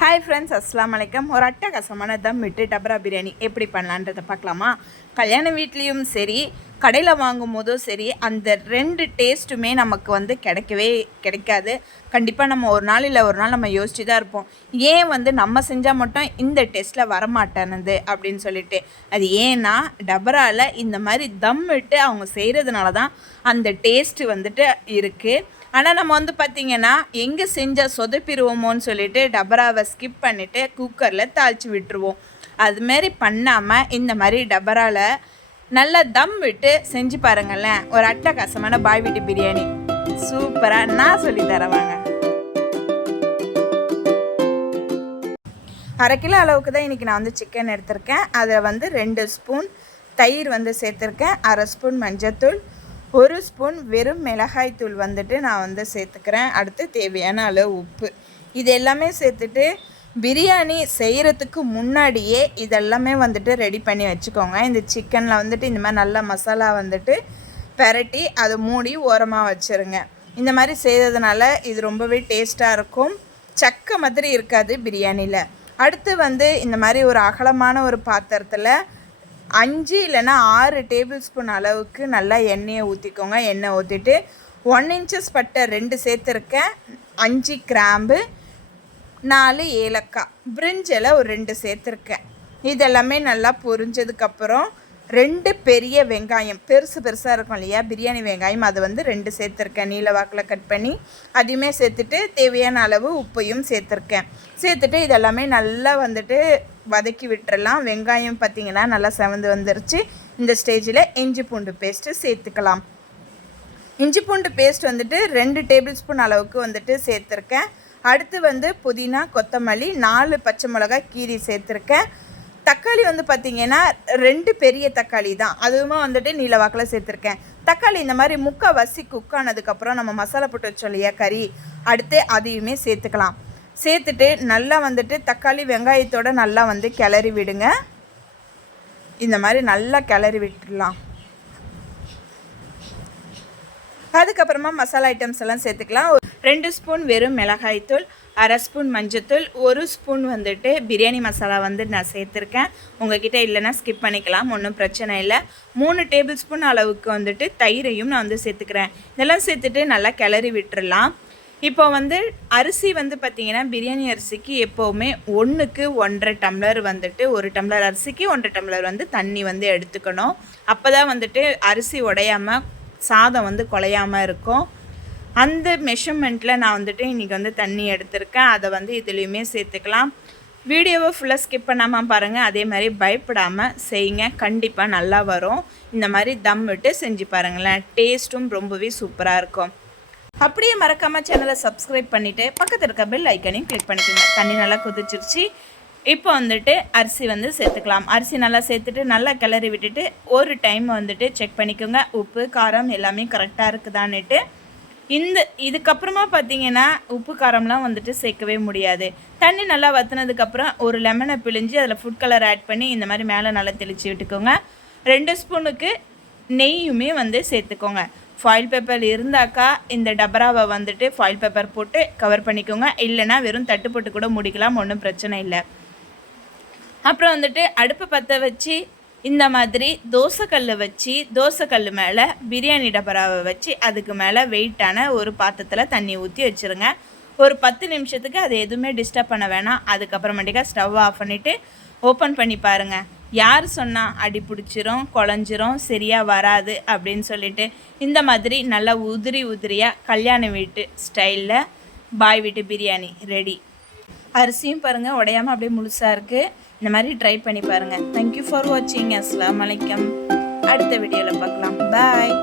Hi friends, அஸ்ஸலாமு அலைக்கும். ஒரு அட்டகாசமான தம் விட்டு டபரா பிரியாணி எப்படி பண்ணலான்றதை பார்க்கலாமா? கல்யாண வீட்லேயும் சரி, கடையில் வாங்கும் போதும் சரி, அந்த ரெண்டு டேஸ்ட்டுமே நமக்கு கிடைக்காது. கண்டிப்பாக நம்ம ஒரு நாள் இல்லை ஒரு நாள் நம்ம யோசிச்சு தான் இருப்போம், ஏன் நம்ம செஞ்சால் மட்டும் இந்த டேஸ்ட்டில் வரமாட்டேனுது அப்படின்னு சொல்லிட்டு. அது ஏன்னா டபராவில் இந்த மாதிரி தம் விட்டு அவங்க செய்கிறதுனால தான் அந்த டேஸ்ட்டு இருக்குது. ஆனால் நம்ம பார்த்திங்கன்னா எங்கே செஞ்சால் சொதப்பிடுவோமோன்னு சொல்லிட்டு டபராவை ஸ்கிப் பண்ணிவிட்டு குக்கரில் தாளித்து விட்டுருவோம். அதுமாரி பண்ணாமல் இந்த மாதிரி டபராவில் நல்லா தம் விட்டு செஞ்சு பாருங்களேன். ஒரு அட்டகாசமான பாய் வீட்டு பிரியாணி சூப்பராக நான் சொல்லி தரவாங்க. 1/2 கிலோ அளவுக்கு தான் இன்றைக்கி நான் சிக்கன் எடுத்திருக்கேன். அதில் 2 ஸ்பூன் தயிர் சேர்த்துருக்கேன், 1/2 ஸ்பூன் மஞ்சத்தூள், 1 ஸ்பூன் வெறும் மிளகாய் தூள் நான் சேர்த்துக்கிறேன். அடுத்து தேவையான அளவு உப்பு. இது எல்லாமே சேர்த்துட்டு பிரியாணி செய்கிறதுக்கு முன்னாடியே இதெல்லாமே ரெடி பண்ணி வச்சுக்கோங்க. இந்த சிக்கனில் இந்த மாதிரி நல்லா மசாலா பெரட்டி அதை மூடி ஓரமாக வச்சுருங்க. இந்த மாதிரி செய்கிறதுனால இது ரொம்பவே டேஸ்ட்டாக இருக்கும், சக்கை மாதிரி இருக்காது பிரியாணியில். அடுத்து இந்த மாதிரி ஒரு அகலமான ஒரு பாத்திரத்தில் 5 இல்லைன்னா 6 டேபிள் ஸ்பூன் அளவுக்கு நல்லா எண்ணெயை ஊற்றிக்கோங்க. எண்ணெய் ஊற்றிட்டு 1 இன்ச்சஸ் பட்டை 2 சேர்த்துருக்கேன், 5 கிராம்பு, 4 ஏலக்காய், பிரிஞ்சில் ஒரு 2 சேர்த்துருக்கேன். இதெல்லாமே நல்லா பொரிஞ்சதுக்கப்புறம் 2 பெரிய வெங்காயம், பெருசாக இருக்கும் இல்லையா பிரியாணி வெங்காயம், அது 2 சேர்த்துருக்கேன், நீல வாக்கில் கட் பண்ணி. அதையுமே சேர்த்துட்டு தேவையான அளவு உப்பையும் சேர்த்துருக்கேன். சேர்த்துட்டு இதெல்லாமே நல்லா வதக்கி விட்டுறலாம். வெங்காயம் பார்த்திங்கன்னா நல்லா செவந்து வந்துருச்சு. இந்த ஸ்டேஜில் இஞ்சி பூண்டு பேஸ்ட்டு சேர்த்துக்கலாம். இஞ்சி பூண்டு பேஸ்ட் 2 டேபிள் ஸ்பூன் அளவுக்கு சேர்த்துருக்கேன். அடுத்து புதினா, கொத்தமல்லி, 4 பச்சை மிளகாய் கீரி சேர்த்துருக்கேன். தக்காளி பார்த்திங்கன்னா 2 பெரிய தக்காளி தான், அதுவுமே நீல வாக்கில் சேர்த்துருக்கேன். தக்காளி இந்த மாதிரி முக்கால்வாசி குக் ஆனதுக்கப்புறம் நம்ம மசாலா போட்டு வச்சோம் இல்லையா கறி, அடுத்து அதையுமே சேர்த்துக்கலாம். சேர்த்துட்டு நல்லா தக்காளி வெங்காயத்தோடு நல்லா கிளறி விடுங்க. இந்த மாதிரி நல்லா கிளறி விட்டுடலாம். அதுக்கப்புறமா மசாலா ஐட்டம்ஸ் எல்லாம் சேர்த்துக்கலாம். 2 ஸ்பூன் வெறும் மிளகாய்த்தூள், 1/2 ஸ்பூன் மஞ்சத்தூள், 1 ஸ்பூன் பிரியாணி மசாலா நான் சேர்த்துருக்கேன். உங்ககிட்ட இல்லைன்னா ஸ்கிப் பண்ணிக்கலாம், ஒன்றும் பிரச்சனை இல்லை. 3 டேபிள் ஸ்பூன் அளவுக்கு தயிரையும் நான் சேர்த்துக்கிறேன். இதெல்லாம் சேர்த்துட்டு நல்லா கிளறி விட்டுடலாம். இப்போ அரிசி பார்த்திங்கன்னா பிரியாணி அரிசிக்கு எப்போவுமே 1க்கு 1.5 டம்ளர் 1 டம்ளர் அரிசிக்கு 1 டம்ளர் தண்ணி எடுத்துக்கணும். அப்போ தான் அரிசி உடையாமல் சாதம் குலையாமல் இருக்கும். அந்த மெஷர்மெண்ட்டில் நான் இன்றைக்கி தண்ணி எடுத்திருக்கேன். அதை இதுலேயுமே சேர்த்துக்கலாம். வீடியோவை ஃபுல்லாக ஸ்கிப் பண்ணாமல் பாருங்கள். அதே மாதிரி பயப்படாமல் செய்யுங்க, கண்டிப்பாக நல்லா வரும். இந்த மாதிரி தம் விட்டு செஞ்சு பாருங்களேன், டேஸ்ட்டும் ரொம்பவே சூப்பராக இருக்கும். அப்படியே மறக்காமல் சேனலை சப்ஸ்கிரைப் பண்ணிவிட்டு பக்கத்தில் இருக்க பெல் ஐக்கனையும் கிளிக் பண்ணிக்கோங்க. தண்ணி நல்லா கொதிச்சிருச்சு. இப்போ அரிசி சேர்த்துக்கலாம். அரிசி நல்லா சேர்த்துட்டு நல்லா கிளறி விட்டுட்டு ஒரு டைம் செக் பண்ணிக்கோங்க, உப்பு காரம் எல்லாமே கரெக்டாக இருக்குதான்னுட்டு. இதுக்கப்புறமா பார்த்திங்கன்னா உப்பு காரம்லாம் சேர்க்கவே முடியாது. தண்ணி நல்லா வற்றினதுக்கப்புறம் ஒரு லெமனை பிழிஞ்சு அதில் ஃபுட் கலர் ஆட் பண்ணி இந்த மாதிரி மேலே நல்லா தெளித்து விட்டுக்கோங்க. 2 ஸ்பூனுக்கு நெய்யுமே சேர்த்துக்கோங்க. ஃபாயில் பேப்பர் இருந்தாக்கா இந்த டபராவை ஃபாயில் பேப்பர் போட்டு கவர் பண்ணிக்கோங்க, இல்லைனா வெறும் தட்டு போட்டு கூட முடிக்கலாம், ஒன்றும் பிரச்சனை இல்லை. அப்புறம் அடுப்பை பற்ற வச்சு இந்த மாதிரி தோசைக்கல் வச்சு தோசைக்கல் மேலே பிரியாணி டபராவை வச்சு அதுக்கு மேலே வெயிட்டான ஒரு பாத்திரத்தில் தண்ணி ஊற்றி வச்சுருங்க. ஒரு 10 நிமிஷத்துக்கு அது எதுவுமே டிஸ்டர்ப் பண்ண வேணாம். அதுக்கப்புறமேட்டுக்கா ஸ்டவ் ஆஃப் பண்ணிவிட்டு ஓப்பன் பண்ணி பாருங்கள். யார் சொன்னால் அடி பிடிச்சிரும், குழஞ்சிரும், சரியாக வராது அப்படின்னு சொல்லிட்டு இந்த மாதிரி நல்லா உதிரியாக கல்யாண வீட்டு ஸ்டைலில் பாய் வீட்டு பிரியாணி ரெடி. அரிசியும் பாருங்கள் உடையாமல் அப்படியே முழுசாக இருக்குது. இந்த மாதிரி ட்ரை பண்ணி பாருங்கள். தேங்க்யூ ஃபார் வாட்சிங். அஸ்ஸலாமு அலைக்கும். அடுத்த வீடியோவில் பார்க்கலாம். பாய்.